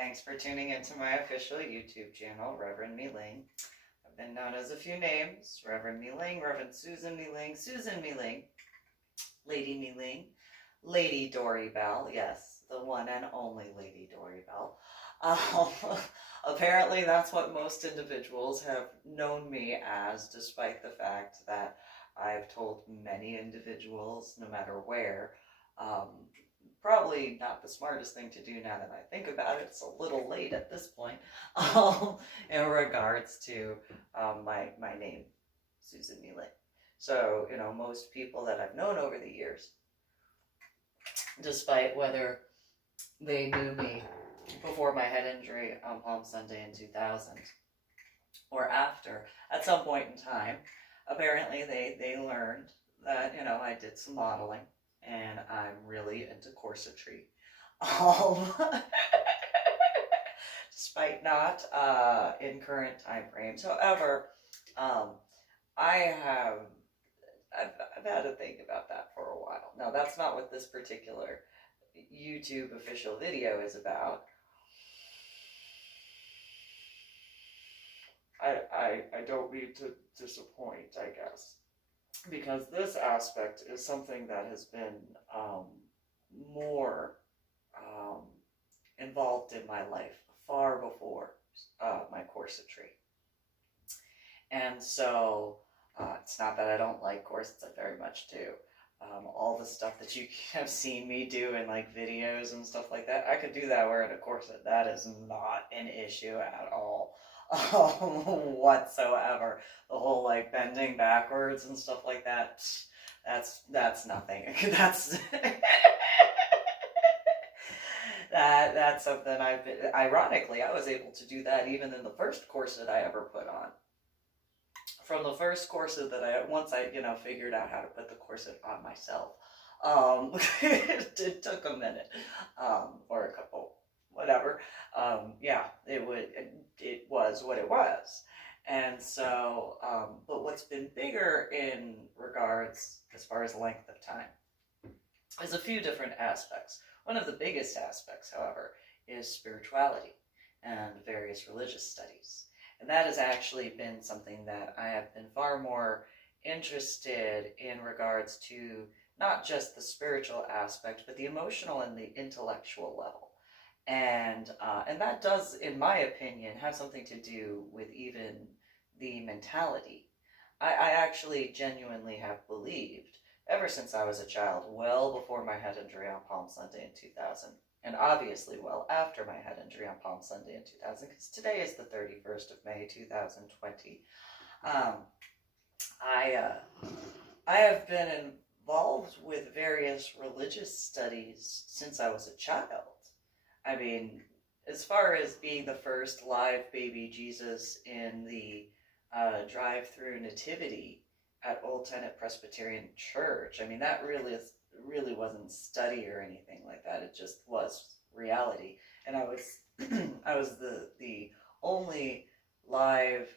Thanks for tuning into my official YouTube channel, Reverend MeeLing. I've been known as a few names: Reverend MeeLing, Reverend Susan MeeLing, Lady MeeLing, Lady Dori Belle, yes, the one and only Lady Dori Belle. Apparently that's what most individuals have known me as, despite the fact that I've told many individuals, no matter where, probably not the smartest thing to do now that I think about it. It's a little late at this point, in regards to my name, Susan MeeLing. So, most people that I've known over the years, despite whether they knew me before my head injury on Palm Sunday in 2000 or after, at some point in time, apparently they learned that, I did some modeling and I'm really into corsetry. Despite not in current time frames. However, I've had to think about that for a while. Now, that's not what this particular YouTube official video is about. I don't mean to disappoint, I guess, because this aspect is something that has been more involved in my life far before my corsetry. And so it's not that I don't like corsets, I very much do. All the stuff that you have seen me do in like videos and stuff like that, I could do that wearing a corset. That is not an issue at all. Whatsoever. The whole like bending backwards and stuff like that, that's nothing. That's something I've been, ironically, I was able to do that even in the first corset I ever put on. From the first corset that once I figured out how to put the corset on myself, it took a minute, or a couple, whatever. Yeah, it was what it was. And so, but what's been bigger in regards, as far as length of time, is a few different aspects. One of the biggest aspects, however, is spirituality and various religious studies. And that has actually been something that I have been far more interested in regards to not just the spiritual aspect, but the emotional and the intellectual level. And that does, in my opinion, have something to do with even the mentality. I actually genuinely have believed, ever since I was a child, well before my head injury on Palm Sunday in 2000, and obviously well after my head injury on Palm Sunday in 2000, because today is the 31st of May, 2020. I have been involved with various religious studies since I was a child. I mean, as far as being the first live baby Jesus in the drive-through nativity at Old Tenent Presbyterian Church, I mean, that really wasn't study or anything like that. It just was reality. And I was I was the only live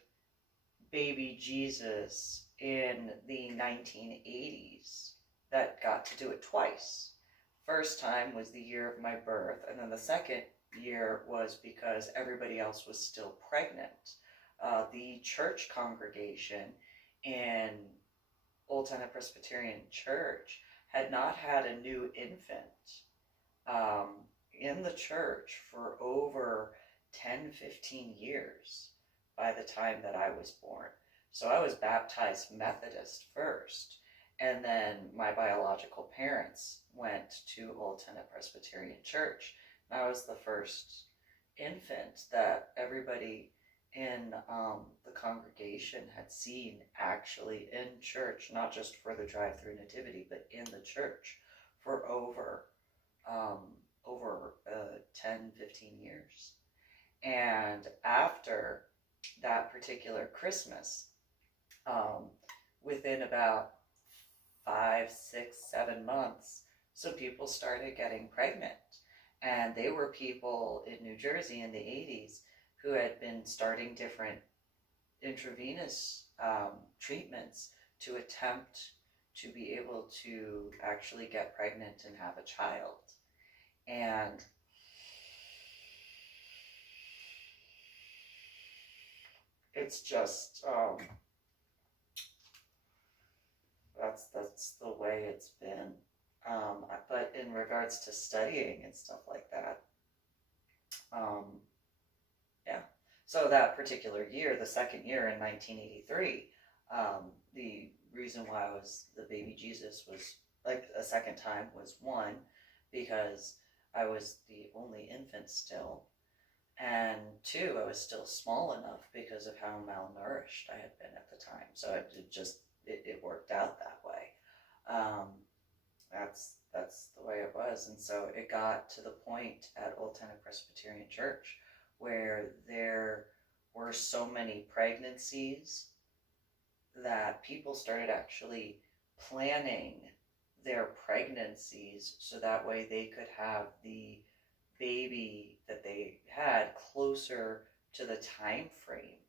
baby Jesus in the 1980s that got to do it twice. First time was the year of my birth, and then the second year was because everybody else was still pregnant. The church congregation in Old Tenent Presbyterian Church had not had a new infant in the church for over 10-15 years by the time that I was born. So I was baptized Methodist first, and then my biological parents went to Old Tenent Presbyterian Church. And I was the first infant that everybody in the congregation had seen actually in church, not just for the drive-through nativity, but in the church for over 10-15 years. And after that particular Christmas, within about 5, 6, 7 months, some people started getting pregnant. And they were people in New Jersey in the 80s who had been starting different intravenous treatments to attempt to be able to actually get pregnant and have a child. And it's just, that's the way it's been. But in regards to studying and stuff like that, yeah. So that particular year, the second year in 1983, the reason why I was the baby Jesus was like a second time was one, because I was the only infant still, and two, I was still small enough because of how malnourished I had been at the time. So it worked out that way. That's the way it was. And so it got to the point at Old Tenant Presbyterian Church where there were so many pregnancies that people started actually planning their pregnancies so that way they could have the baby that they had closer to the time frame.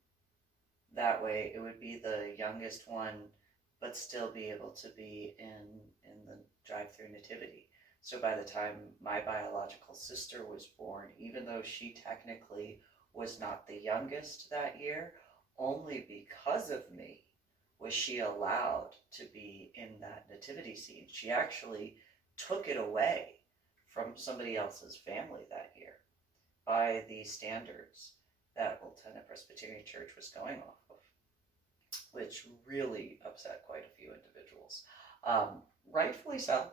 That way it would be the youngest one but still be able to be in the drive-through nativity. So by the time my biological sister was born, even though she technically was not the youngest that year, only because of me was she allowed to be in that nativity scene. She actually took it away from somebody else's family that year by the standards that Old Tenant Presbyterian Church was going off of, which really upset quite a few individuals. Rightfully so.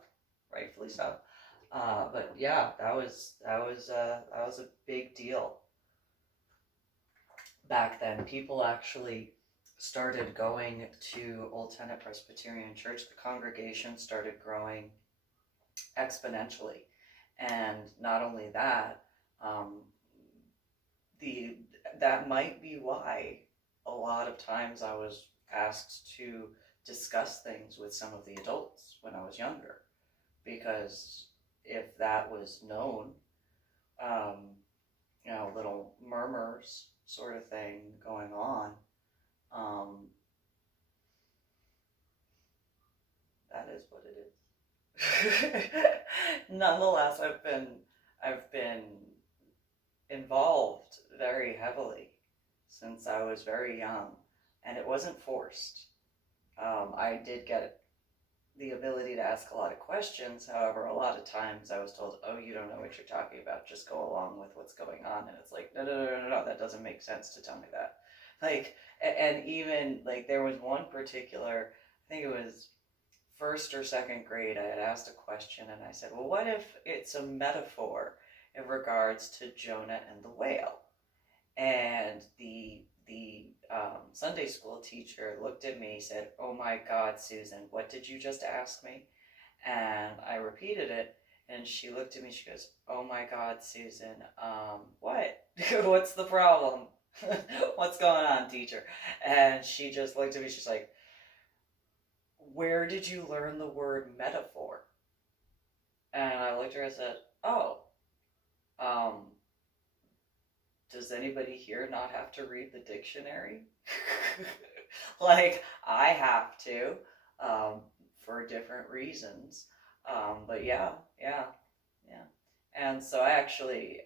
But yeah, that was a big deal back then. People actually started going to Old Tenant Presbyterian Church. The congregation started growing exponentially, and not only that, that might be why a lot of times I was asked to discuss things with some of the adults when I was younger, because if that was known, little murmurs sort of thing going on, that is what it is. Nonetheless, I've been involved very heavily since I was very young, and it wasn't forced. I did get the ability to ask a lot of questions. However, a lot of times I was told, oh, you don't know what you're talking about, just go along with what's going on. And it's like, no, that doesn't make sense to tell me that. Like, and even like there was one particular, I think it was first or second grade, I had asked a question and I said, well, what if it's a metaphor in regards to Jonah and the whale? And the Sunday school teacher looked at me, said, oh my God, Susan, what did you just ask me? And I repeated it, and she looked at me, she goes, oh my God, Susan, what? What's the problem? What's going on, teacher? And she just looked at me, she's like, where did you learn the word metaphor? And I looked at her and said, oh, does anybody here not have to read the dictionary? Like, I have to, for different reasons. But yeah. And so I actually,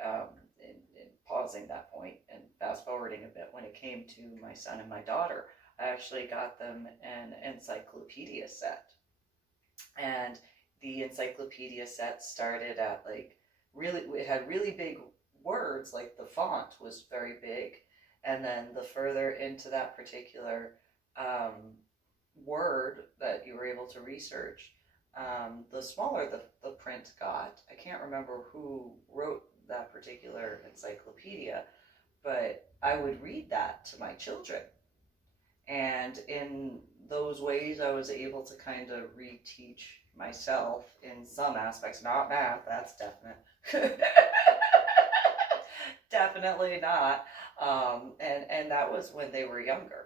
in pausing that point and fast forwarding a bit, when it came to my son and my daughter, I actually got them an encyclopedia set. And the encyclopedia set started at it had really big words, like the font was very big, and then the further into that particular word that you were able to research, the smaller the print got. I can't remember who wrote that particular encyclopedia, but I would read that to my children, and in those ways I was able to kind of reteach myself in some aspects. Not math, that's definite. Definitely not. And that was when they were younger.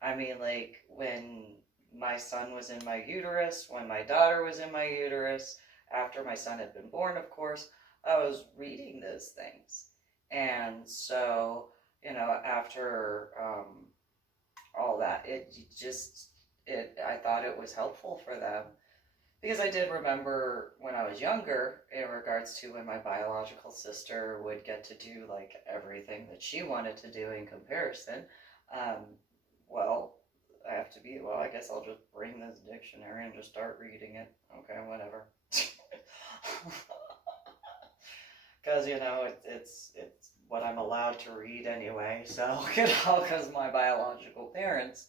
I mean, like when my son was in my uterus, when my daughter was in my uterus, after my son had been born, of course, I was reading those things. And so, after all that, I thought it was helpful for them. Because I did remember when I was younger, in regards to when my biological sister would get to do like everything that she wanted to do in comparison, Well, I have to be, well, I guess I'll just bring this dictionary and just start reading it. Okay, whatever. Because, it's what I'm allowed to read anyway. So, because my biological parents,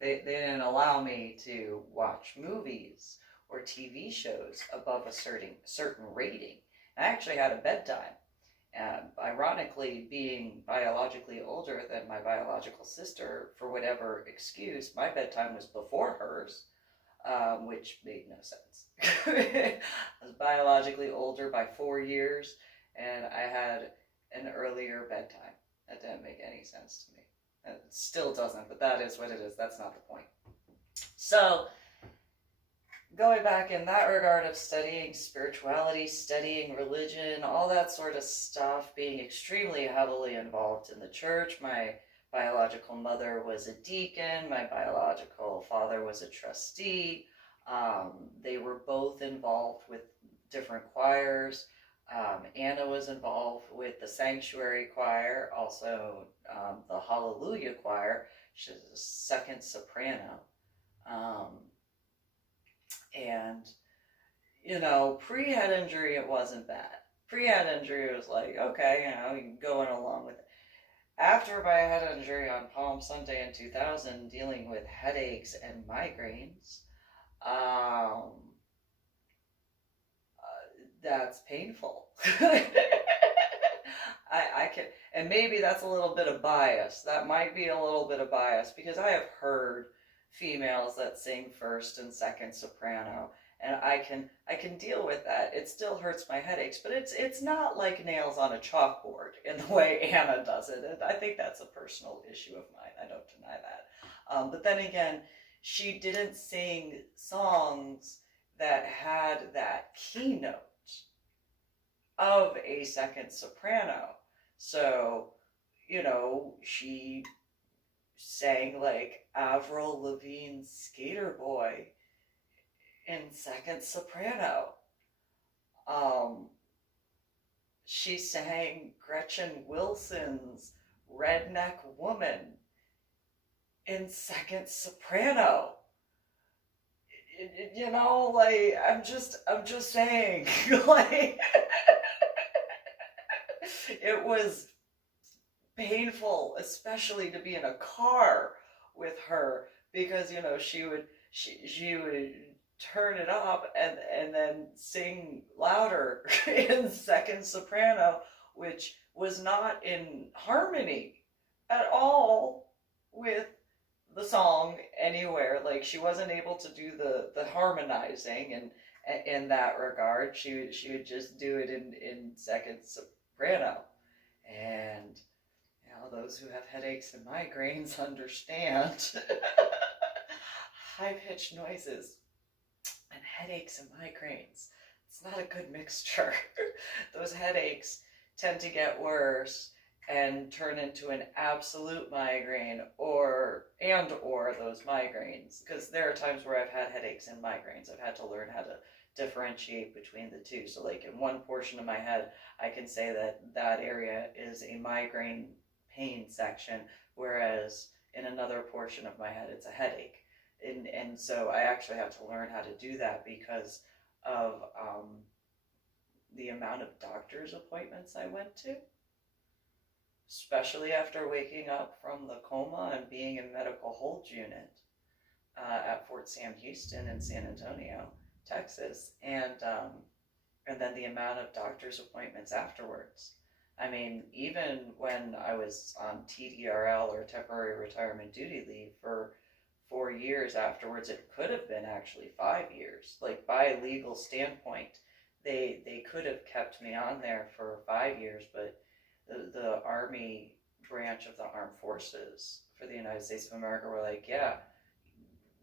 they didn't allow me to watch movies or TV shows above a certain rating. I actually had a bedtime. Ironically, being biologically older than my biological sister, for whatever excuse, my bedtime was before hers, which made no sense. I was biologically older by 4 years, and I had an earlier bedtime. That didn't make any sense to me. It still doesn't, but that is what it is. That's not the point. So, going back in that regard of studying spirituality, studying religion, all that sort of stuff, being extremely heavily involved in the church. My biological mother was a deacon. My biological father was a trustee. They were both involved with different choirs. Anna was involved with the sanctuary choir, also the Hallelujah choir. She's a second soprano. And, pre-head injury, it wasn't bad. Pre-head injury was like, okay, going along with it. After my head injury on Palm Sunday in 2000, dealing with headaches and migraines, that's painful. I can, and maybe that's a little bit of bias. That might be a little bit of bias, because I have heard females that sing first and second soprano, and I can deal with that. It still hurts my headaches, but it's not like nails on a chalkboard in the way Anna does it. And I think that's a personal issue of mine. I don't deny that. But then again, she didn't sing songs that had that keynote of a second soprano. So, she sang like Avril Lavigne's Skater Boy in second soprano. She sang Gretchen Wilson's Redneck Woman in second soprano. I'm just saying, like, it was painful, especially to be in a car with her, because she would turn it up and then sing louder in second soprano, which was not in harmony at all with the song anywhere. Like, she wasn't able to do the harmonizing, and in that regard, she would just do it in second soprano. And those who have headaches and migraines understand. High-pitched noises and headaches and migraines. It's not a good mixture. Those headaches tend to get worse and turn into an absolute migraine, or those migraines. Because there are times where I've had headaches and migraines. I've had to learn how to differentiate between the two. So, like, in one portion of my head, I can say that area is a migraine pain section, whereas in another portion of my head, it's a headache. And so I actually have to learn how to do that because of the amount of doctor's appointments I went to, especially after waking up from the coma and being in medical hold unit at Fort Sam Houston in San Antonio, Texas, and then the amount of doctor's appointments afterwards. I mean, even when I was on TDRL, or temporary retirement duty leave, for 4 years afterwards, it could have been actually 5 years. Like, by legal standpoint, they could have kept me on there for 5 years, but the Army branch of the Armed Forces for the United States of America were like, yeah,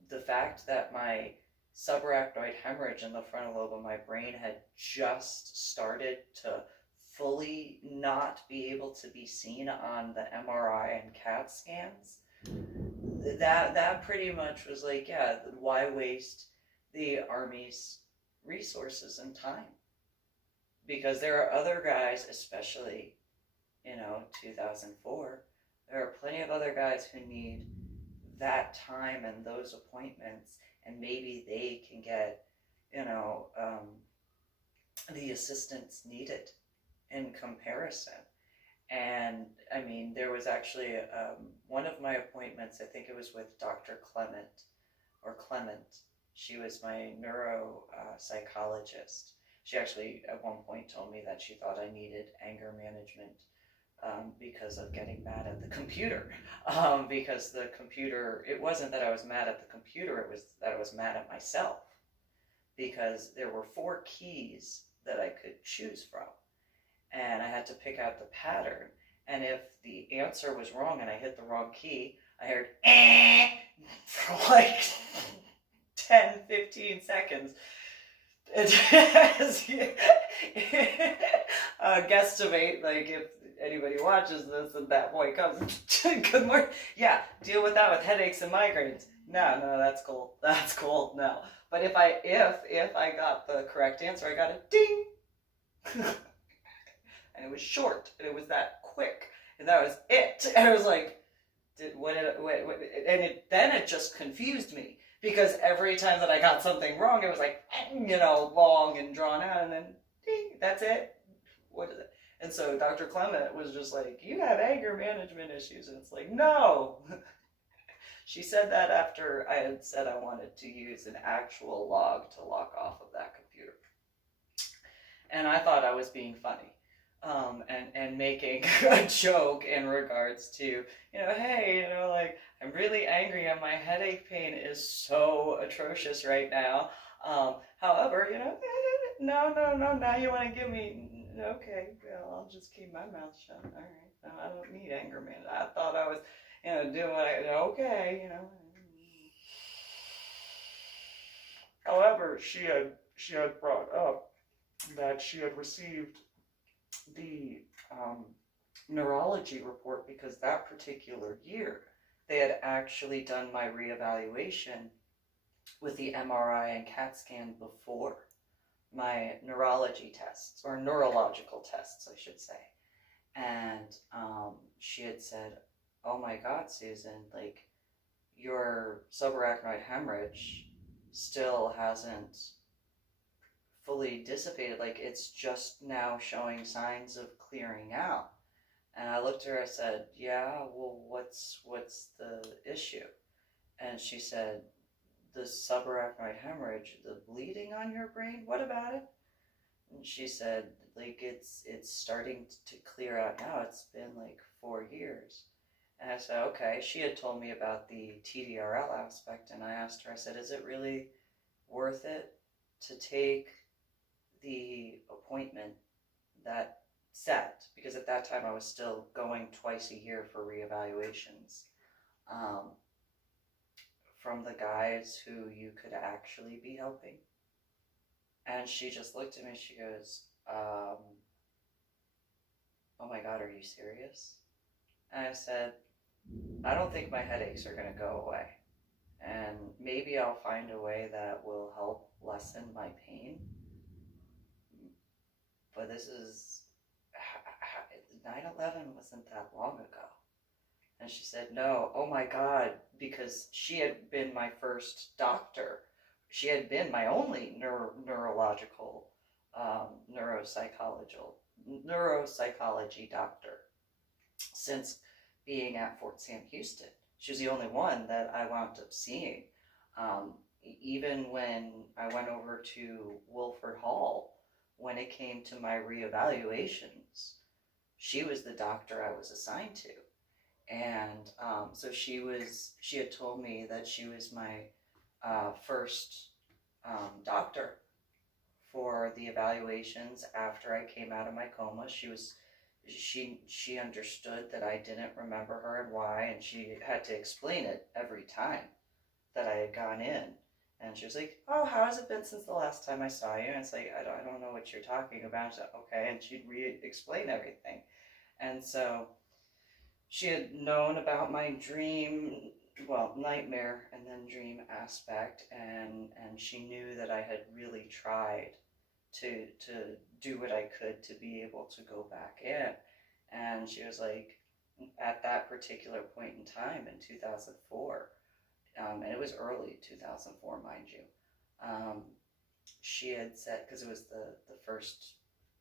the fact that my subarachnoid hemorrhage in the frontal lobe of my brain had just started to fully not be able to be seen on the MRI and CAT scans, that pretty much was like, yeah, why waste the Army's resources and time? Because there are other guys, especially, 2004, There are plenty of other guys who need that time and those appointments, and maybe they can get, the assistance needed in comparison. And I mean, there was actually one of my appointments, I think it was with Dr. Clement. She was my neuro psychologist. She actually at one point told me that she thought I needed anger management because of getting mad at the computer. Because the computer, it wasn't that I was mad at the computer, it was that I was mad at myself. Because there were 4 keys that I could choose from. And I had to pick out the pattern. And if the answer was wrong and I hit the wrong key, I heard for like 10, 15 seconds. Guesstimate, like if anybody watches this and that boy comes, good morning. Yeah, deal with that with headaches and migraines. No, that's cool. No. But if I got the correct answer, I got a ding. And it was short, and it was that quick, and that was it. And I was like, then it just confused me, because every time that I got something wrong, it was like, long and drawn out, and then ding, that's it. What is it? And so Dr. Clement was just like, you have anger management issues, and it's like, no. She said that after I had said I wanted to use an actual log to lock off of that computer. And I thought I was being funny. And making a joke in regards to, hey, like, I'm really angry and my headache pain is so atrocious right now. However, no, now you want to give me, okay, well, I'll just keep my mouth shut. All right, no, I don't need anger management. I thought I was, doing what okay, However, she had brought up that she had received the neurology report because that particular year they had actually done my reevaluation with the MRI and CAT scan before my neurology tests, or neurological tests, I should say. And she had said, oh my God, Susan, like, your subarachnoid hemorrhage still hasn't fully dissipated, like it's just now showing signs of clearing out. And I looked at her, I said, yeah, well, what's the issue? And she said, the subarachnoid hemorrhage, the bleeding on your brain, what about it? And she said, like, it's starting to clear out now. It's been like 4 years. And I said, okay. She had told me about the TDRL aspect, and I asked her, I said, is it really worth it to take the appointment that set, because at that time I was still going twice a year for reevaluations, from the guys who you could actually be helping? And she just looked at me, she goes, oh my God, are you serious? And I said, I don't think my headaches are going to go away, and maybe I'll find a way that will help lessen my pain. But this is, 9/11 wasn't that long ago. And she said, no, oh my God, because she had been my first doctor. She had been my only neurological, neuropsychology doctor since being at Fort Sam Houston. She was the only one that I wound up seeing. Even when I went over to Wilford Hall, when it came to my reevaluations, she was the doctor I was assigned to. And so she had told me that she was my first doctor for the evaluations after I came out of my coma. She understood that I didn't remember her and why, and she had to explain it every time that I had gone in. And she was like, oh, how has it been since the last time I saw you? And it's like, I don't know what you're talking about. She's like, okay. And she'd explain everything. And so she had known about my dream, nightmare and then dream aspect. And she knew that I had really tried to do what I could to be able to go back in. And she was like, at that particular point in time in 2004, and it was early 2004, mind you, she had said, because it was the first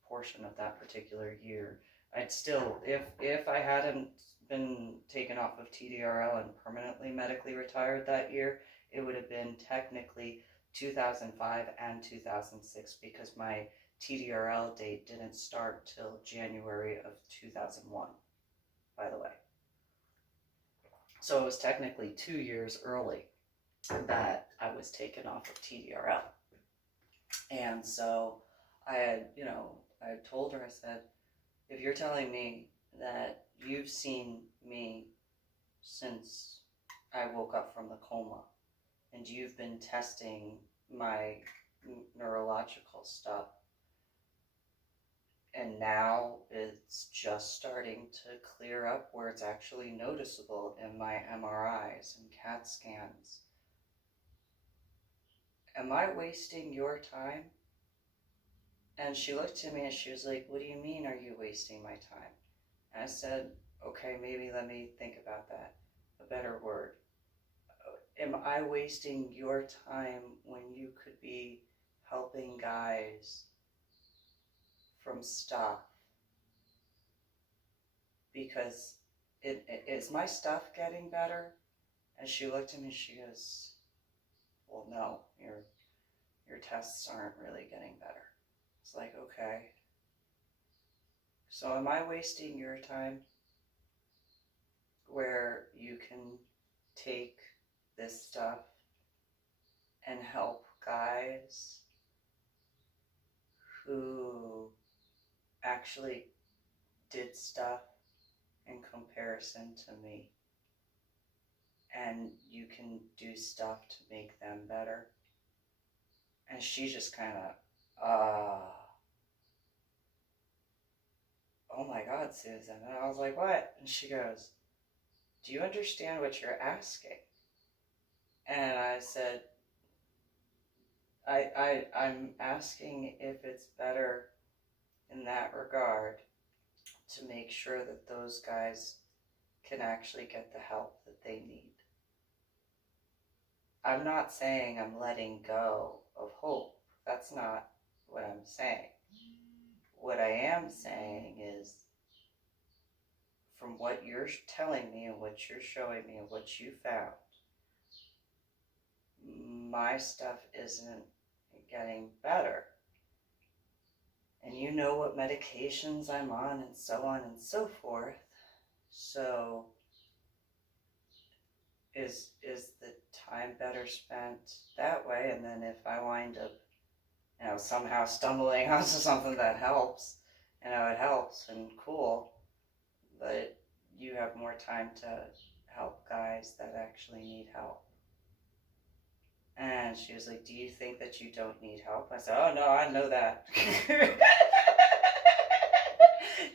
portion of that particular year, I'd still, if I hadn't been taken off of TDRL and permanently medically retired that year, it would have been technically 2005 and 2006, because my TDRL date didn't start till January of 2001, by the way. So it was technically 2 years early that I was taken off of TDRL. And so I had, I had told her, I said, if you're telling me that you've seen me since I woke up from the coma, and you've been testing my neurological stuff, and now it's just starting to clear up where it's actually noticeable in my MRIs and CAT scans, am I wasting your time? And she looked at me and she was like, what do you mean, are you wasting my time? And I said, okay, maybe let me think about that. A better word. Am I wasting your time when you could be helping guys from stuff? Because is my stuff getting better? And she looked at me and she goes, well, no, your tests aren't really getting better. It's like, okay. So am I wasting your time where you can take this stuff and help guys who actually did stuff in comparison to me, and you can do stuff to make them better? And she just kind of, oh my God, Susan. And I was like, what? And she goes, do you understand what you're asking? And I said, I'm asking if it's better in that regard to make sure that those guys can actually get the help that they need. I'm not saying I'm letting go of hope. That's not what I'm saying. What I am saying is, from what you're telling me and what you're showing me and what you found, my stuff isn't getting better. And you know what medications I'm on and so on and so forth. So is the time better spent that way? And then if I wind up, somehow stumbling onto something that helps, it helps and cool, but you have more time to help guys that actually need help. And she was like, do you think that you don't need help? I said, oh no, I know that.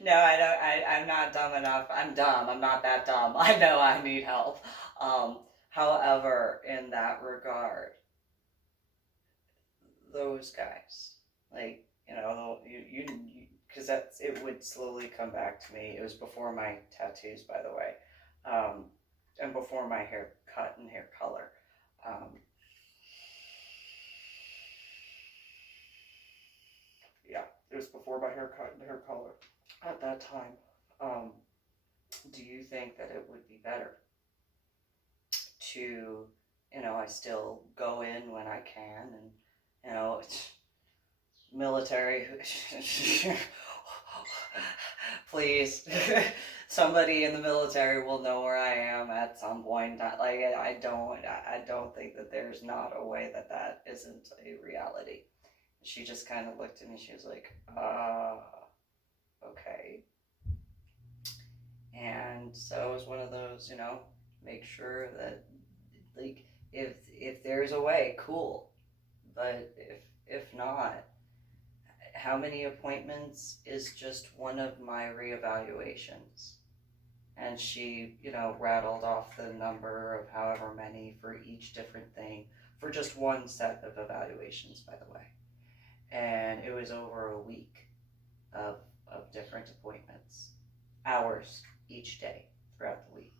No, I don't. I'm not dumb enough. I'm dumb. I'm not that dumb. I know I need help. However, in that regard, those guys, like, you because it would slowly come back to me. It was before my tattoos, by the way, and before my haircut and hair color. Yeah, it was before my haircut and hair color. At that time, do you think that it would be better to, I still go in when I can, and, it's military, please, somebody in the military will know where I am at some point. I don't think that there's not a way that isn't a reality. She just kind of looked at me, she was like, okay. And so it was one of those, make sure that, like, if there's a way, cool. But if not, how many appointments is just one of my reevaluations? And she, rattled off the number of however many for each different thing, for just one set of evaluations, by the way. And it was over a week of different appointments. Hours. each day throughout the week.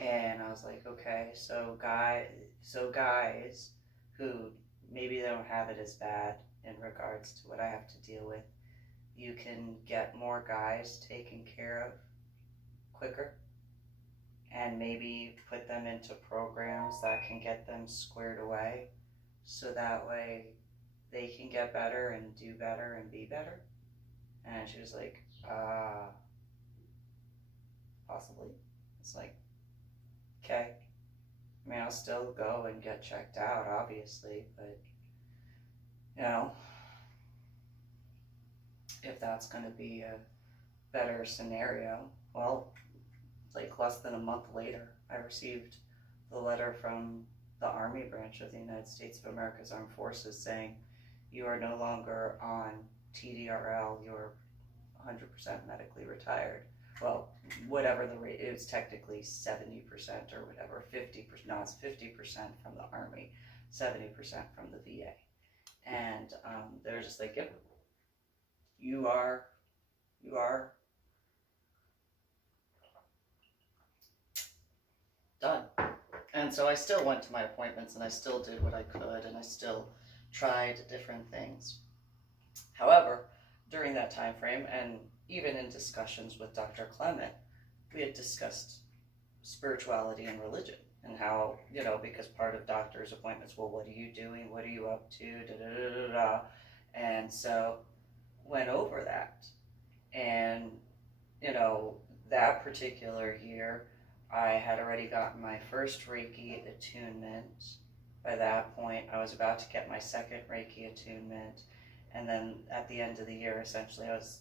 And I was like, okay, so guys who maybe they don't have it as bad in regards to what I have to deal with, you can get more guys taken care of quicker, and maybe put them into programs that can get them squared away, so that way they can get better and do better and be better. And she was like, possibly. It's like, okay. I mean, I'll still go and get checked out, obviously, but, you know, if that's going to be a better scenario, well, like less than a month later, I received the letter from the Army branch of the United States of America's Armed Forces saying, you are no longer on TDRL, you're 100% medically retired. Well, whatever the rate, it was technically 70% or whatever, 50%, no, it's 50% from the Army, 70% from the VA. And they're just like, yep, you are done. And so I still went to my appointments, and I still did what I could, and I still tried different things. However, during that time frame, and even in discussions with Dr. Clement, we had discussed spirituality and religion, and how, you know, because part of doctor's appointments, well, what are you doing? What are you up to? Da, da, da, da, da. And so went over that. And, you know, that particular year, I had already gotten my first Reiki attunement. By that point, I was about to get my second Reiki attunement. And then at the end of the year, essentially, I was,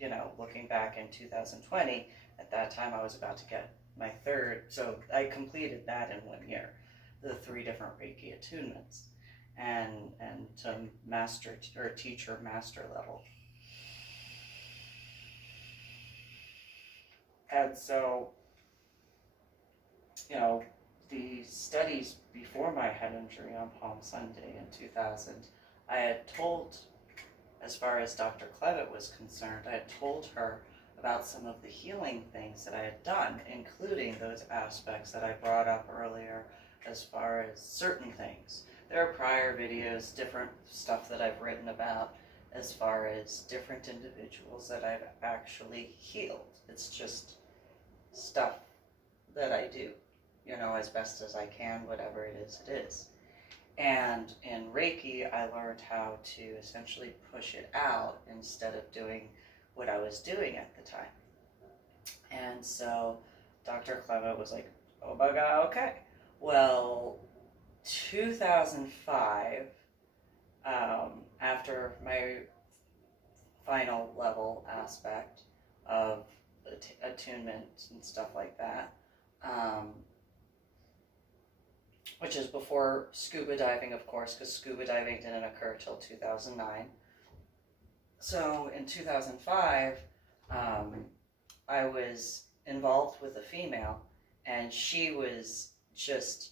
you know, looking back in 2020, at that time I was about to get my third. So I completed that in 1 year, the 3 different Reiki attunements, and to master or teacher master level. And so, you know, the studies before my head injury on Palm Sunday in 2000, I had told, as far as Dr. Clement was concerned, I had told her about some of the healing things that I had done, including those aspects that I brought up earlier as far as certain things. There are prior videos, different stuff that I've written about as far as different individuals that I've actually healed. It's just stuff that I do, you know, as best as I can, whatever it is, it is. And in Reiki, I learned how to essentially push it out instead of doing what I was doing at the time. And so Dr. Clement was like, oh my God, okay. Well, 2005, after my final level aspect of attunement and stuff like that, which is before scuba diving, of course, because scuba diving didn't occur till 2009. So in 2005, I was involved with a female, and she was just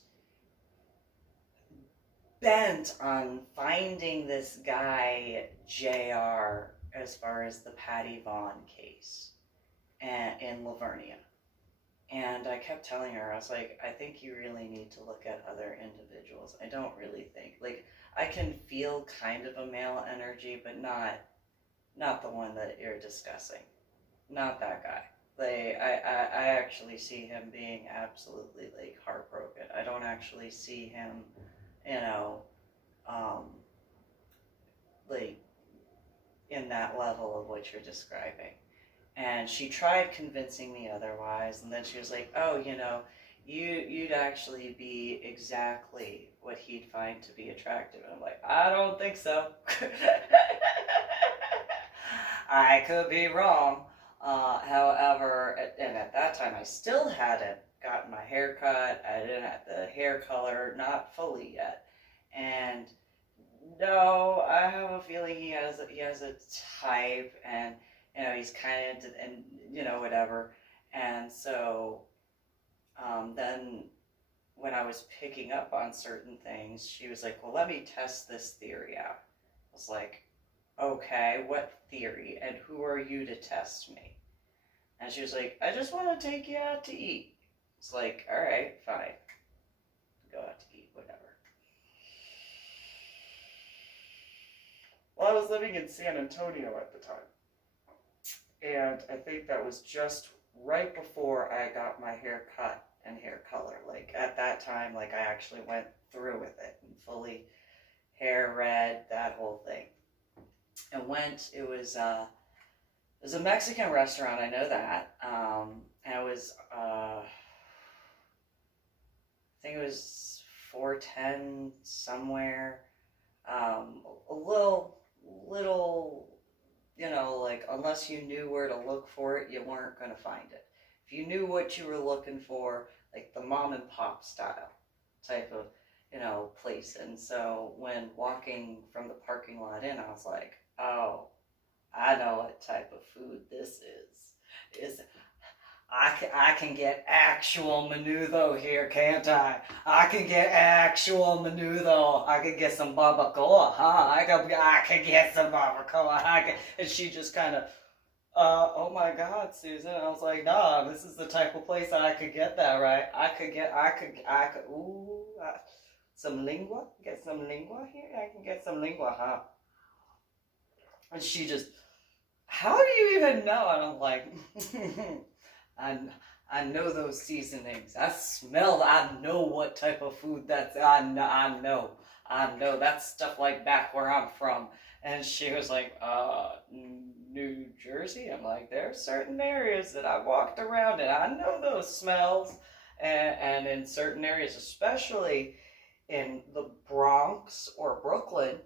bent on finding this guy, JR, as far as the Vaughn Case in Lavernia. And I kept telling her, I was like, I think you really need to look at other individuals. I don't really think, like, I can feel kind of a male energy, but not the one that you're discussing. Not that guy. Like, I actually see him being absolutely, like, heartbroken. I don't actually see him, you know, like, in that level of what you're describing. And she tried convincing me otherwise, and then she was like, oh, you know, you'd actually be exactly what he'd find to be attractive. And I'm like, I don't think so. I could be wrong. However, and at that time, I still hadn't gotten my hair cut. I didn't have the hair color, not fully yet. And no, I have a feeling he has a type, and you know, he's kind of, and you know, whatever. And so then when I was picking up on certain things, she was like, well, let me test this theory out. I was like, okay, what theory? And who are you to test me? And she was like, I just want to take you out to eat. It's like, all right, fine. Go out to eat, whatever. Well, I was living in San Antonio at the time. And I think that was just right before I got my hair cut and hair color. Like, at that time, like, I actually went through with it and fully hair red, that whole thing. And it was a Mexican restaurant, I know that. And it was, I think it was 410 somewhere. A little, you know, like, unless you knew where to look for it, you weren't going to find it. If you knew what you were looking for, like the mom and pop style type of, you know, place. And so when walking from the parking lot in, I was like, oh, I know what type of food this is. I can get actual menudo here, can't I? I can get actual menudo. I can get some barbacoa, huh? I can get some barbacoa. And she just kind of, oh my God, Susan. I was like, nah, this is the type of place that I could get that, right? Some lingua? Get some lingua here? I can get some lingua, huh? And she just, how do you even know? And I'm like, I know those seasonings. I know what type of food that's. I know. That's stuff like back where I'm from. And she was like, New Jersey? I'm like, there are certain areas that I walked around and I know those smells. And in certain areas, especially in the Bronx or Brooklyn,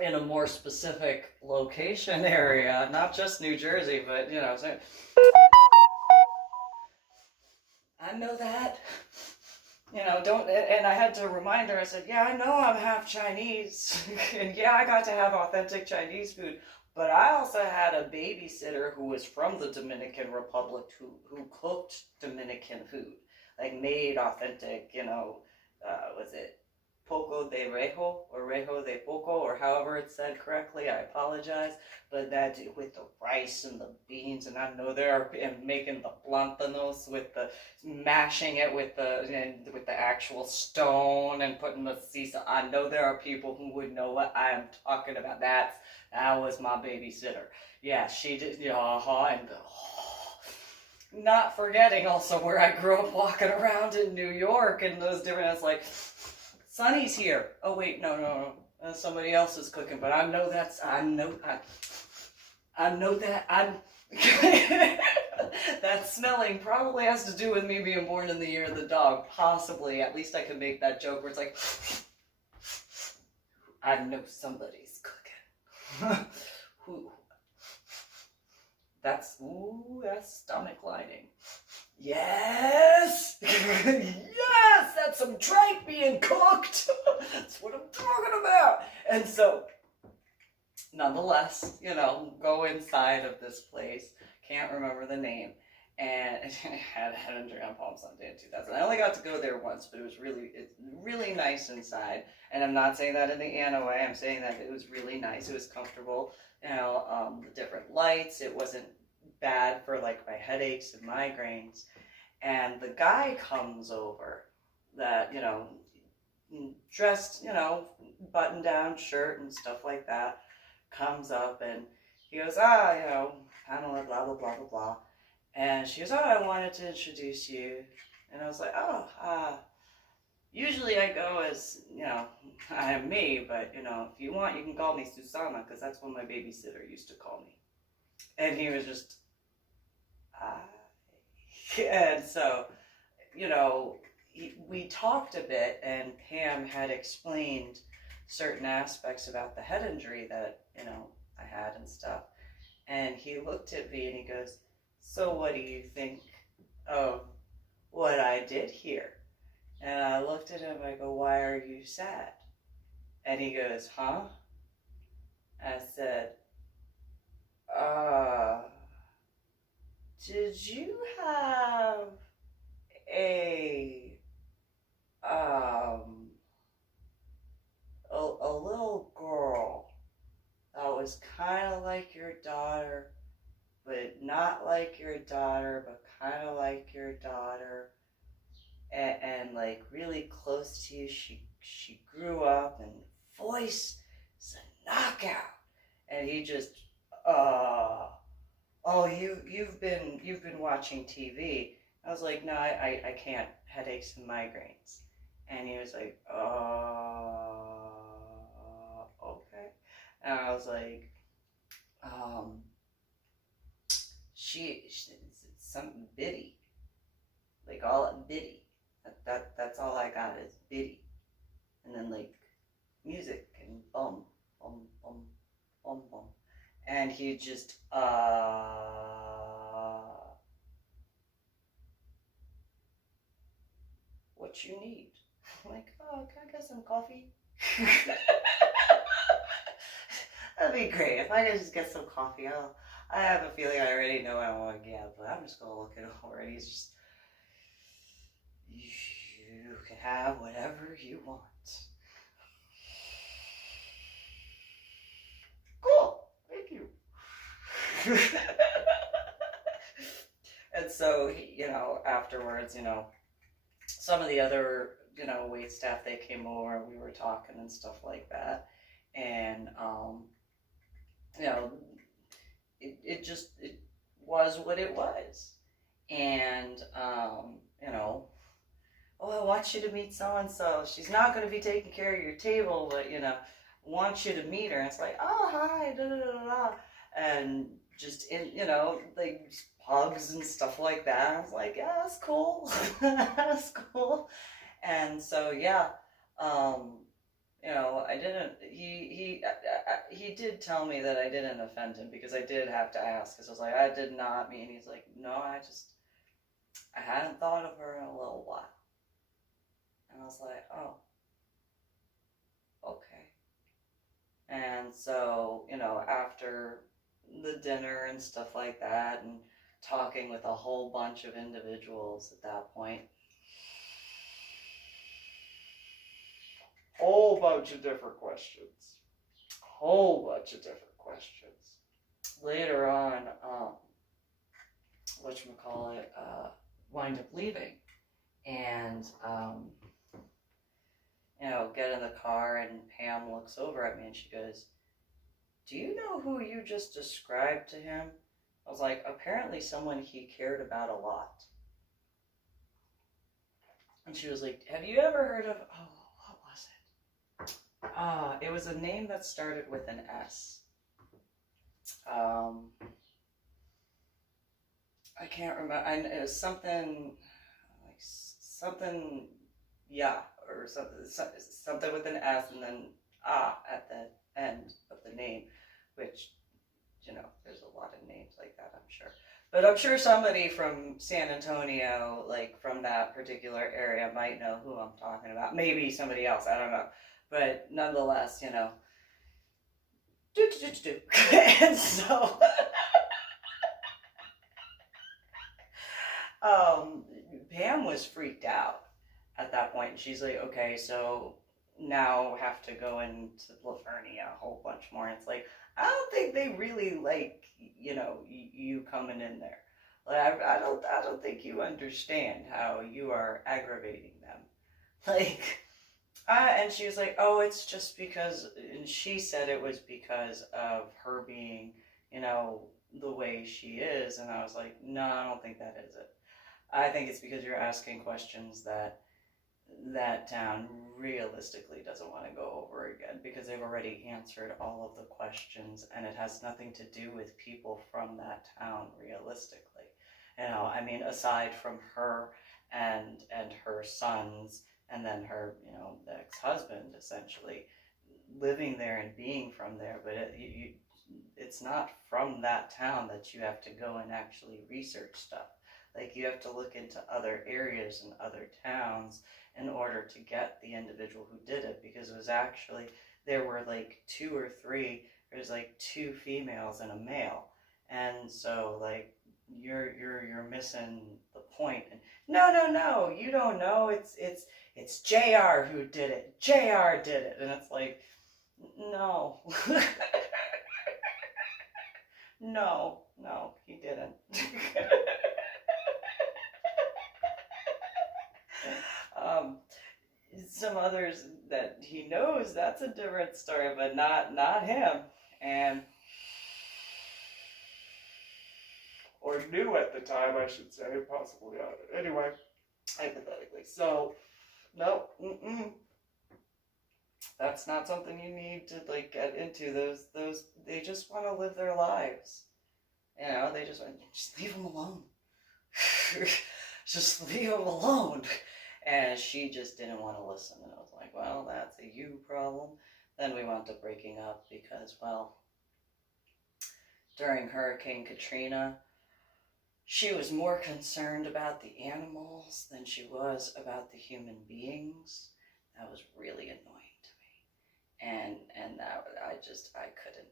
in a more specific location area, not just New Jersey, but, you know, so I know that, you know, and I had to remind her, I said, yeah, I know I'm half Chinese, and yeah, I got to have authentic Chinese food, but I also had a babysitter who was from the Dominican Republic who cooked Dominican food, like made authentic, you know, was it poco de rejo or rejo de poco or however it's said correctly, I apologize, but that with the rice and the beans, and I know and making the plantanos with the mashing it with the actual stone and putting the sisa. I know there are people who would know what I am talking about. That was my babysitter. Yeah, she did, and not forgetting also where I grew up walking around in New York and those different, it's like, Sonny's here. Oh wait, no. Somebody else is cooking, but I know that that smelling probably has to do with me being born in the year of the dog. Possibly. At least I can make that joke where it's like, I know somebody's cooking. Who? That's stomach lining. Yes! Yes! That's some tripe being cooked! That's what I'm talking about! And so, nonetheless, go inside of this place. Can't remember the name. And I had a drink on Palm Sunday in 2000. I only got to go there once, but it's really nice inside. And I'm not saying that in the Anna way. I'm saying that it was really nice. It was comfortable. The different lights. It wasn't bad for like my headaches and migraines. And the guy comes over that, dressed, button down shirt and stuff like that, comes up and he goes, Pamela, blah, blah, blah, blah, blah. And she goes, I wanted to introduce you. And I was like, usually I go as, I am me, but, if you want, you can call me Susana, because that's what my babysitter used to call me. And he was just, and so, we talked a bit, and Pam had explained certain aspects about the head injury that, I had and stuff. And he looked at me and he goes, so what do you think of what I did here? And I looked at him, I go, why are you sad? And he goes, huh? I said, did you have a little girl that was kind of like your daughter, but not not like your daughter, but kind of like your daughter, and like really close to you. She grew up, and voice is a knockout. And he just, oh, you've been watching TV. I was like, no, I can't. Headaches and migraines. And he was like, okay. And I was like, she's something bitty, like all bitty. That's all I got is bitty, and then like music and bum bum bum bum bum, and he just what you need? I'm like, oh, can I get some coffee? That'd be great if I could just get some coffee. I have a feeling I already know what I want to get, but I'm just gonna look it over. And he's just, you can have whatever you want. Cool, thank you. And so, afterwards, some of the other, wait staff, they came over and we were talking and stuff like that. And, it was what it was. And, oh, I want you to meet so-and-so. She's not going to be taking care of your table, but, want you to meet her. And it's like, oh, hi, da, da, da, da. And just, like hugs and stuff like that. I was like, yeah, that's cool. That's cool. And so, yeah, I didn't, he did tell me that I didn't offend him, because I did have to ask, because I was like, I did not mean, he's like, no, I hadn't thought of her in a little while. And I was like, oh, okay. And so, after the dinner and stuff like that, and talking with a whole bunch of individuals at that point, whole bunch of different questions. Later on, wind up leaving, and get in the car, and Pam looks over at me and she goes, do you know who you just described to him? I was like, apparently someone he cared about a lot. And she was like, have you ever heard of, what was it? It was a name that started with an S. I can't remember. It was something yeah, or something with an S, and then at the end of the name, which, there's a lot of names like that, I'm sure. But I'm sure somebody from San Antonio, like from that particular area, might know who I'm talking about. Maybe somebody else, I don't know. But nonetheless, and so, Pam was freaked out at that point. And she's like, okay, so now have to go into Lavernia a whole bunch more. And it's like, I don't think they really like, you coming in there. Like, I don't think you understand how you are aggravating them. Like, and she was like, oh, it's just because, and she said it was because of her being, the way she is. And I was like, no, I don't think that is it. I think it's because you're asking questions that town realistically doesn't want to go over again, because they've already answered all of the questions, and it has nothing to do with people from that town realistically. Aside from her and her sons, and then her, the ex-husband, essentially living there and being from there, but it's not from that town that you have to go and actually research stuff. Like, you have to look into other areas and other towns in order to get the individual who did it, because it was actually, there were like 2 or 3, there's like 2 females and a male, and so like you're missing the point. And no, you don't know, it's JR who did it. JR did it. And it's like, no. No, he didn't. Some others that he knows, that's a different story, but not him. And or knew at the time, I should say, possibly. Anyway, hypothetically. So, no, that's not something you need to like get into. Those they just want to live their lives. You know, they just leave them alone. Just leave them alone. And she just didn't want to listen. And I was like, well, that's a you problem. Then we wound up breaking up because, well, during Hurricane Katrina, she was more concerned about the animals than she was about the human beings. That was really annoying to me. And that I couldn't.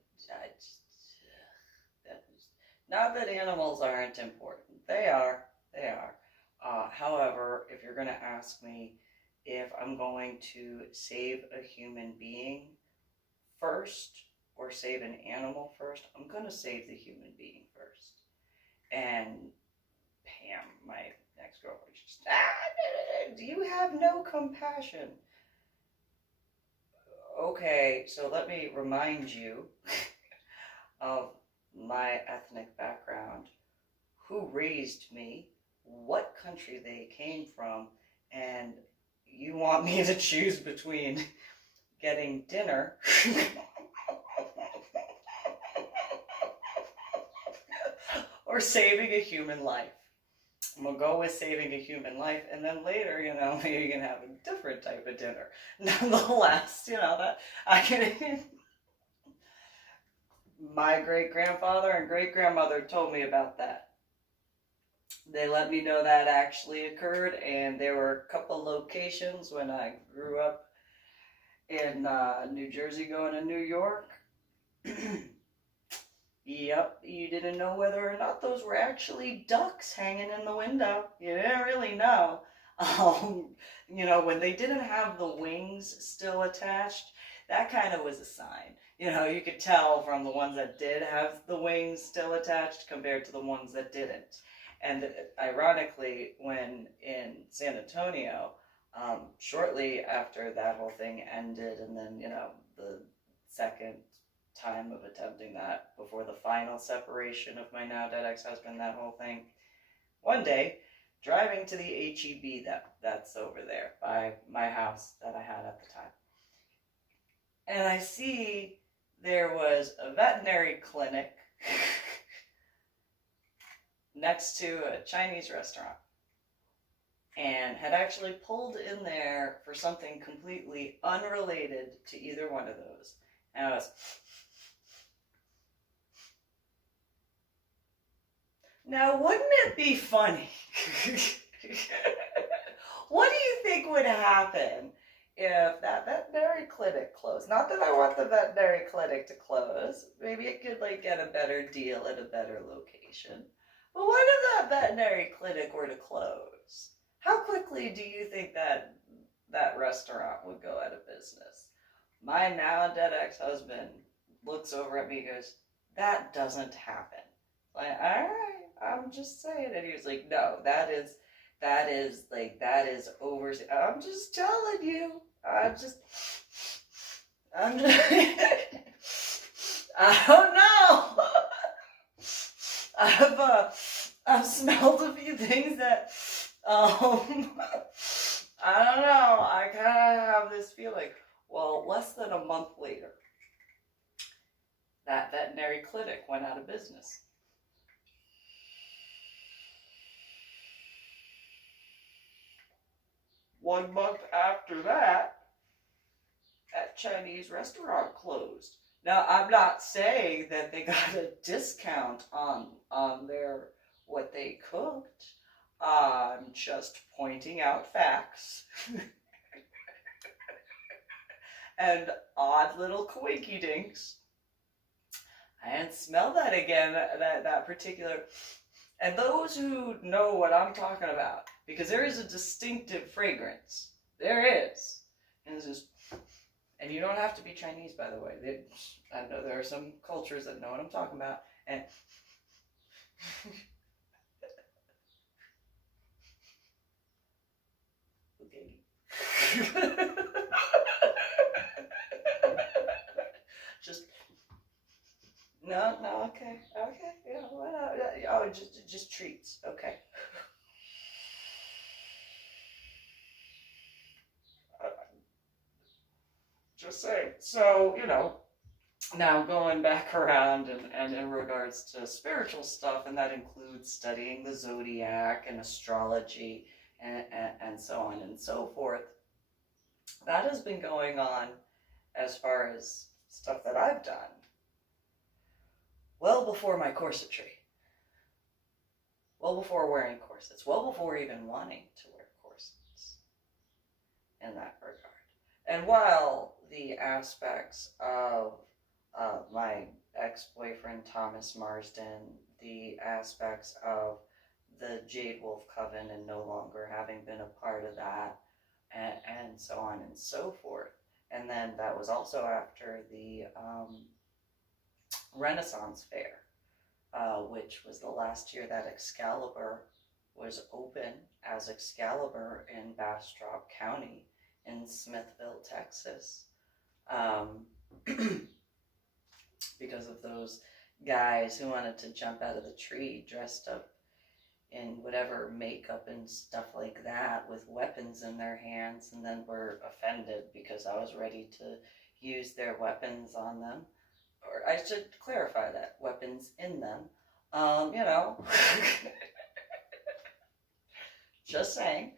Not that animals aren't important. They are. However, if you're going to ask me if I'm going to save a human being first or save an animal first, I'm going to save the human being first. And Pam, my ex-girlfriend, she's just, do you have no compassion? Okay, so let me remind you of my ethnic background, who raised me, what country they came from, and you want me to choose between getting dinner or saving a human life. I'm going to go with saving a human life, and then later, maybe you can have a different type of dinner. Nonetheless, that I can... My great-grandfather and great-grandmother told me about that. They let me know that actually occurred, and there were a couple locations when I grew up in New Jersey going to New York. Yep, you didn't know whether or not those were actually ducks hanging in the window. You didn't really know. When they didn't have the wings still attached, that kind of was a sign. You could tell from the ones that did have the wings still attached compared to the ones that didn't. And ironically, when in San Antonio, shortly after that whole thing ended, and then, the second time of attempting that before the final separation of my now dead ex-husband, that whole thing, one day, driving to the HEB that's over there by my house that I had at the time, and I see there was a veterinary clinic next to a Chinese restaurant, and had actually pulled in there for something completely unrelated to either one of those. And I was... Now, wouldn't it be funny? What do you think would happen if that veterinary clinic closed? Not that I want the veterinary clinic to close. Maybe it could get a better deal at a better location. But what if that veterinary clinic were to close? How quickly do you think that restaurant would go out of business? My now dead ex-husband looks over at me and goes, that doesn't happen. Like, all right, I'm just saying. And he was like, no, that is over. I'm just telling you. I don't know. I've smelled a few things that, I don't know. I kind of have this feeling. Well, less than a month later, that veterinary clinic went out of business. One month after that, that Chinese restaurant closed. Now, I'm not saying that they got a discount on their what they cooked. I'm just pointing out facts. And odd little quinky dinks. I didn't smell that again, that particular... And those who know what I'm talking about, because there is a distinctive fragrance. There is. And it's just... And you don't have to be Chinese, by the way. I know there are some cultures that know what I'm talking about. And okay. Just no, okay, yeah, well, oh, just treats, okay. Just saying. So, now going back around and in regards to spiritual stuff, and that includes studying the zodiac and astrology and so on and so forth. That has been going on as far as stuff that I've done well before my corsetry. Well before wearing corsets. Well before even wanting to wear corsets in that regard. And while the aspects of my ex-boyfriend Thomas Marsden, the aspects of the Jade Wolf Coven and no longer having been a part of that, and so on and so forth. And then that was also after the Renaissance Fair, which was the last year that Excalibur was open as Excalibur in Bastrop County in Smithville, Texas. Because of those guys who wanted to jump out of the tree dressed up in whatever makeup and stuff like that with weapons in their hands, and then were offended because I was ready to use their weapons on them. Or I should clarify that, weapons in them. Just saying.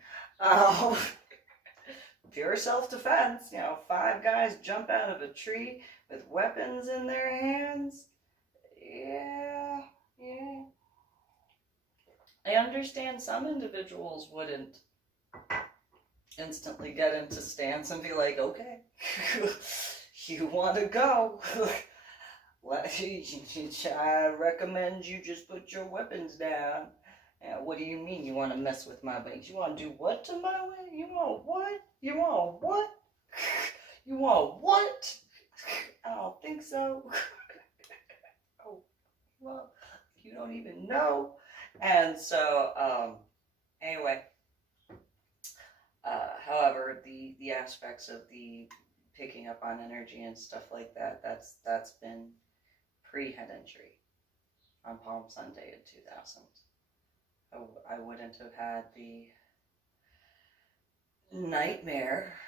Pure self-defense, 5 guys jump out of a tree with weapons in their hands. Yeah. I understand some individuals wouldn't instantly get into stance and be like, okay, you want to go. I recommend you just put your weapons down. What do you mean you want to mess with my banks? You want to do what to my way? You want what? You want what? You want what? I don't think so. Oh, well, you don't even know. And so, anyway, however, the aspects of the picking up on energy and stuff like that, that's been pre-head injury on Palm Sunday in 2000. I wouldn't have had the nightmare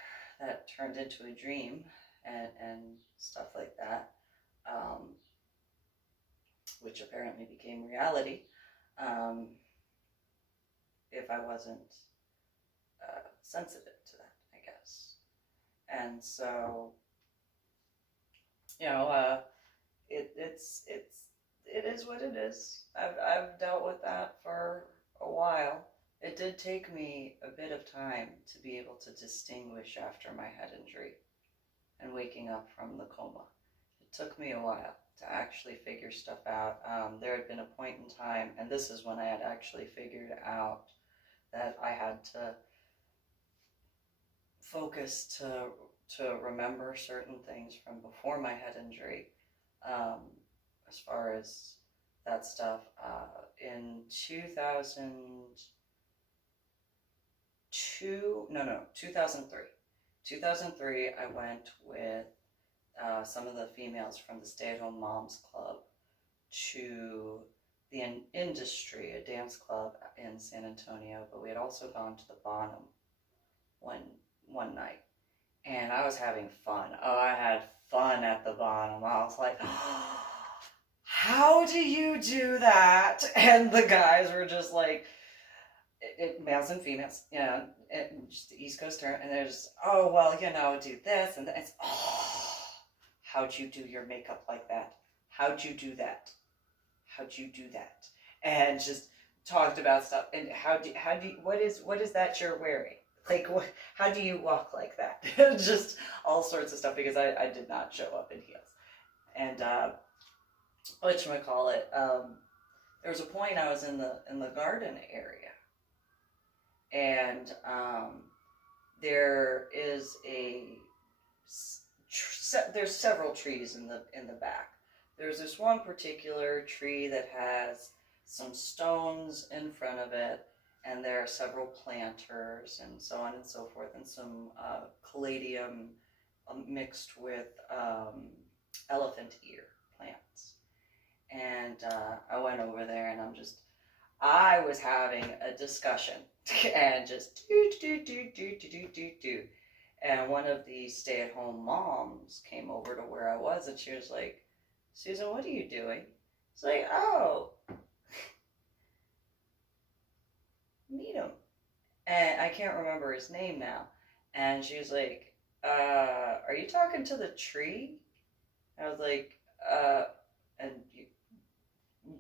that turned into a dream and stuff like that, which apparently became reality, if I wasn't sensitive to that, I guess. And so, it is what it is. I've dealt with that for a while. It did take me a bit of time to be able to distinguish after my head injury and waking up from the coma. It took me a while to actually figure stuff out. There had been a point in time, and this is when I had actually figured out that I had to focus to remember certain things from before my head injury, as far as that stuff. In 2003. 2003, I went with some of the females from the Stay-at-Home Moms Club to the Industry, a dance club in San Antonio, but we had also gone to the Bonham one night, and I was having fun. Oh, I had fun at the Bonham. I was like, oh, how do you do that? And the guys were just like, males and females, just the East Coast term, and they're just, oh, well, do this, and it's, oh, how'd you do your makeup like that? How'd you do that? How'd you do that? And just talked about stuff, and how do you, what is that you're wearing? Like, how do you walk like that? Just all sorts of stuff, because I did not show up in heels. And, whatchamacallit, there was a point I was in the garden area, and there is a there's several trees in the back. There's this one particular tree that has some stones in front of it, and there are several planters and so on and so forth, and some caladium mixed with elephant ear plants. And I went over there, and I was having a discussion, and just do. And one of the stay-at-home moms came over to where I was, and she was like, "Susan, what are you doing?" It's like, "Oh, meet him." And I can't remember his name now. And she was like, "Are you talking to the tree?" And I was like, and you,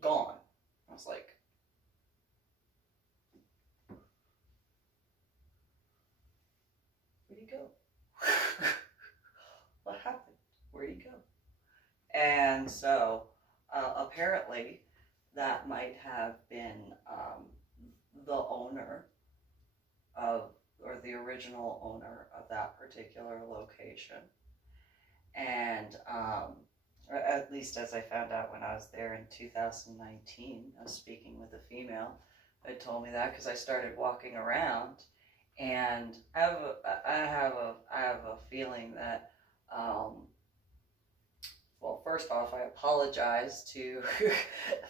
gone. I was like, where'd he go? What happened? Where'd he go? And so, apparently, that might have been the owner of, or the original owner of that particular location. And at least as I found out when I was there in 2019, I was speaking with a female who had told me that, because I started walking around, and I have a feeling that, well, first off, I apologize to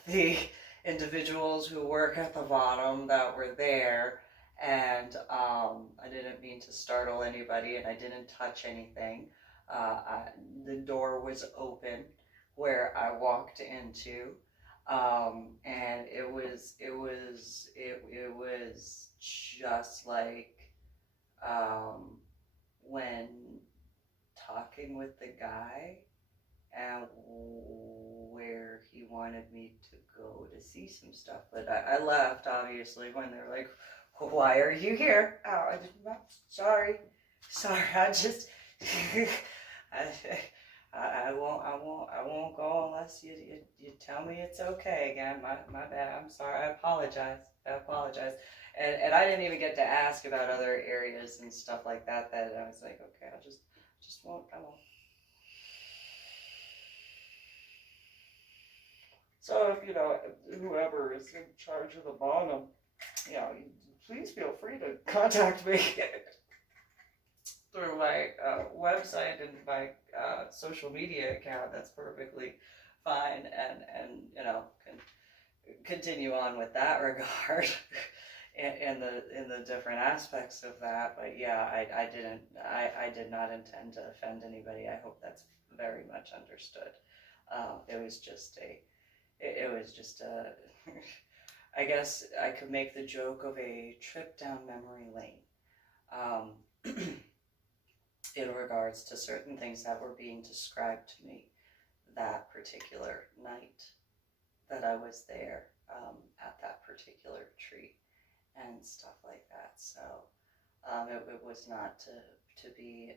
the individuals who work at the bottom that were there, and I didn't mean to startle anybody, and I didn't touch anything. The door was open where I walked into, and it was just like when talking with the guy, and where he wanted me to go to see some stuff, but I left, obviously, when they're like, "Why are you here?" "Oh, I didn't know. Sorry, I just I won't go unless you tell me it's okay again. My bad. I'm sorry. I apologize. And I didn't even get to ask about other areas and stuff like that. That I was like, okay, I won't. So if whoever is in charge of the Bonham, please feel free to contact me through my website and my social media account. That's perfectly fine, and can continue on with that regard in the different aspects of that. But yeah, I did not intend to offend anybody. I hope that's very much understood. It was just a I guess I could make the joke of a trip down memory lane. In regards to certain things that were being described to me that particular night that I was there, at that particular tree and stuff like that. So it was not to be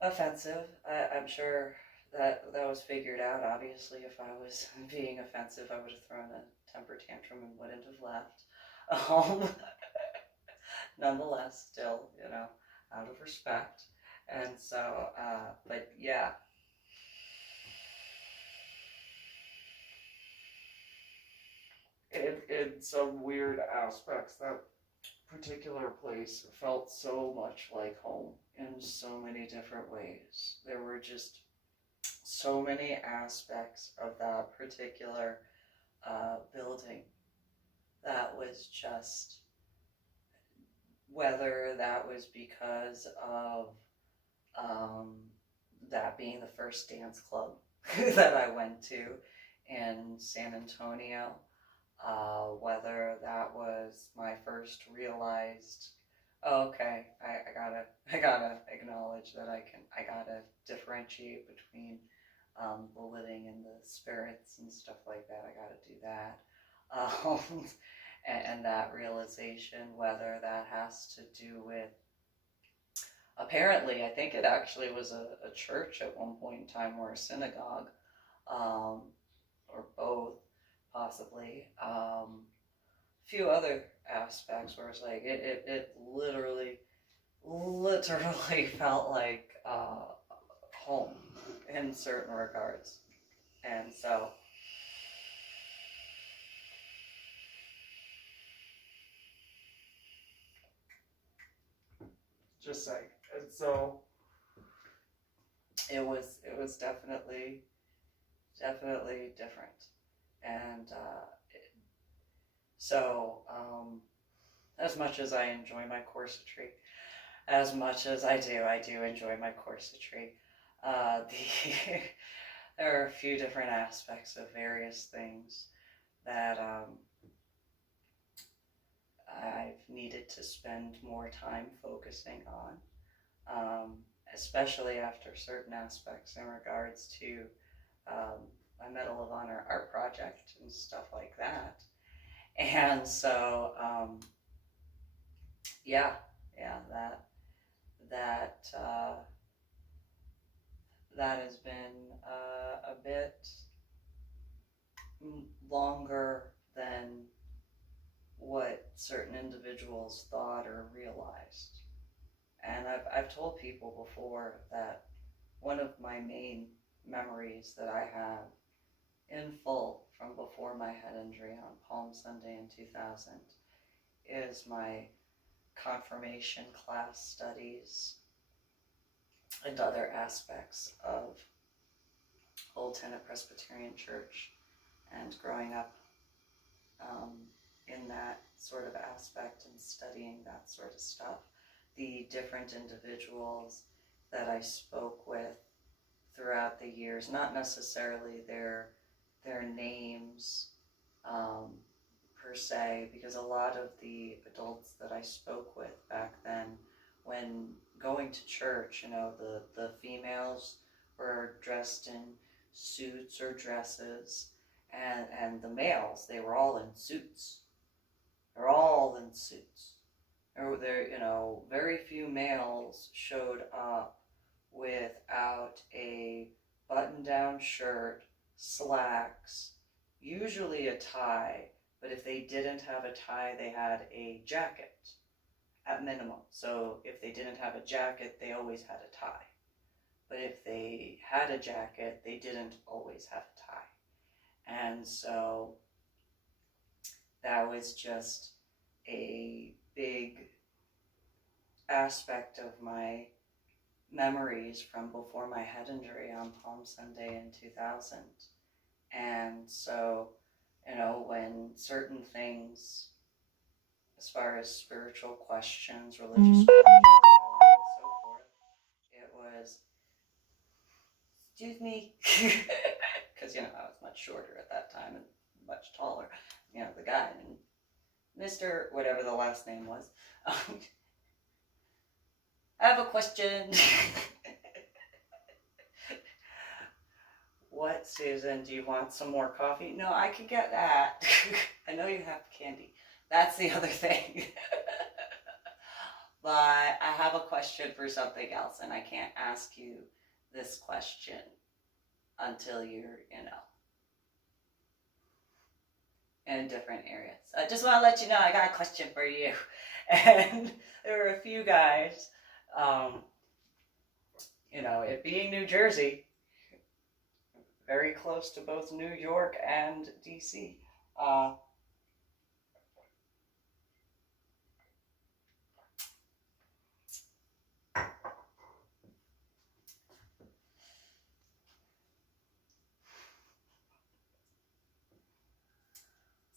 offensive. I'm sure that was figured out. Obviously, if I was being offensive, I would have thrown a temper tantrum and wouldn't have left. Nonetheless, still, out of respect. And so, but yeah. In some weird aspects, that particular place felt so much like home in so many different ways. There were just so many aspects of that particular building that was just, whether that was because of that being the first dance club that I went to in San Antonio, whether that was my first realized, okay, I gotta acknowledge that I gotta differentiate between the living and the spirits and stuff like that. I gotta do that. And that realization, whether that has to do with, apparently, I think it actually was a church at one point in time, or a synagogue, or both, possibly. A few other aspects where it's like, it literally literally felt like home in certain regards. And so, just like, and so it was definitely different. And so as much as I enjoy my corsetry, as much as I do enjoy my corsetry. There are a few different aspects of various things that I've needed to spend more time focusing on, especially after certain aspects in regards to my Medal of Honor art project and stuff like that. And so, yeah, that has been a bit longer than what certain individuals thought or realized. And I've told people before that one of my main memories that I have in full from before my head injury on Palm Sunday in 2000 is my confirmation class studies and other aspects of Old Tenent Presbyterian Church, and growing up in that sort of aspect and studying that sort of stuff. The different individuals that I spoke with throughout the years, not necessarily their names per se, because a lot of the adults that I spoke with back then, when going to church, the females were dressed in suits or dresses, and the males, they were all in suits. They're all in suits. Very few males showed up without a button-down shirt, slacks, usually a tie, but if they didn't have a tie, they had a jacket at minimum. So if they didn't have a jacket, they always had a tie. But if they had a jacket, they didn't always have a tie. And so that was just a big aspect of my memories from before my head injury on Palm Sunday in 2000. And so, when certain things, as far as spiritual questions, religious questions, and so forth, it was, excuse me, because, I was much shorter at that time and much taller, the guy, and Mr. whatever the last name was. I have a question. What, Susan? Do you want some more coffee? No, I can get that. I know you have candy. That's the other thing. But I have a question for something else, and I can't ask you this question until you're, in different areas. I just want to let you know I got a question for you. And there were a few guys, it being New Jersey, very close to both New York and DC.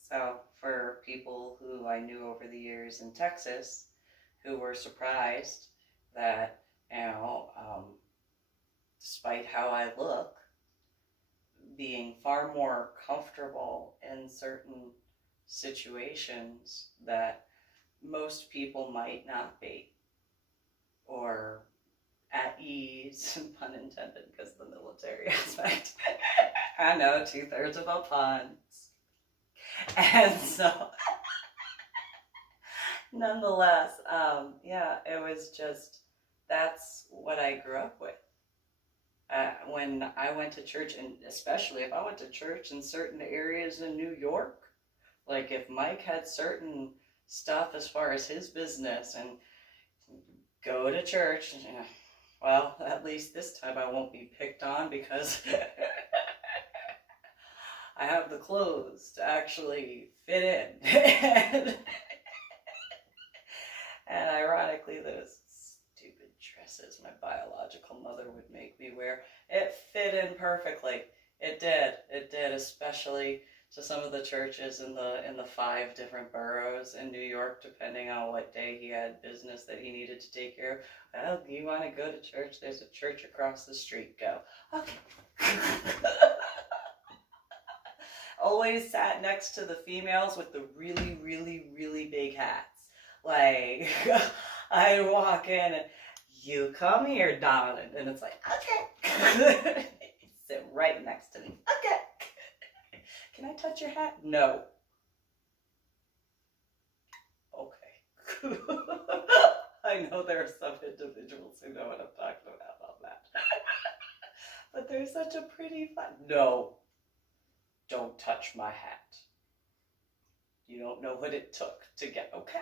So for people who I knew over the years in Texas, who were surprised that, despite how I look, being far more comfortable in certain situations that most people might not be, or at ease, pun intended, because of the military aspect. I know, 2/3 of a puns. And so, nonetheless, it was just, that's what I grew up with. When I went to church, and especially if I went to church in certain areas in New York, like if Mike had certain stuff as far as his business and go to church. Well, at least this time I won't be picked on because I have the clothes to actually fit in. And ironically, those stupid dresses my biological mother would make me wear, it fit in perfectly. It did, especially to some of the churches in the 5 different boroughs in New York, depending on what day he had business that he needed to take care of. Well, you want to go to church? There's a church across the street. Go. Okay. Always sat next to the females with the really, really, really big hats. Like, I'd walk in and, you come here, darling. And it's like, okay. Sit right next to me. Okay. Can I touch your hat? No. Okay. I know there are some individuals who know what I'm talking about that. But they're such a pretty fun. No. Don't touch my hat. You don't know what it took to get. Okay.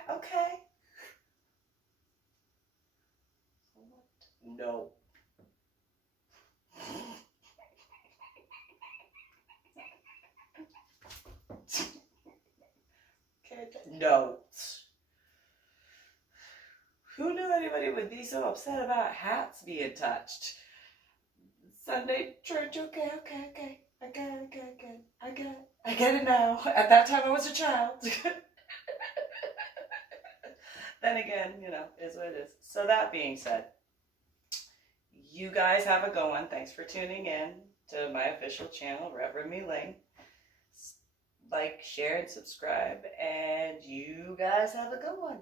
What? No. No. Who knew anybody would be so upset about hats being touched? Sunday church, okay. I get it now. At that time I was a child. Then again, is what it is. So that being said, you guys have a good one. Thanks for tuning in to my official channel, Reverend MeeLing. Like, share, and subscribe, and you guys have a good one.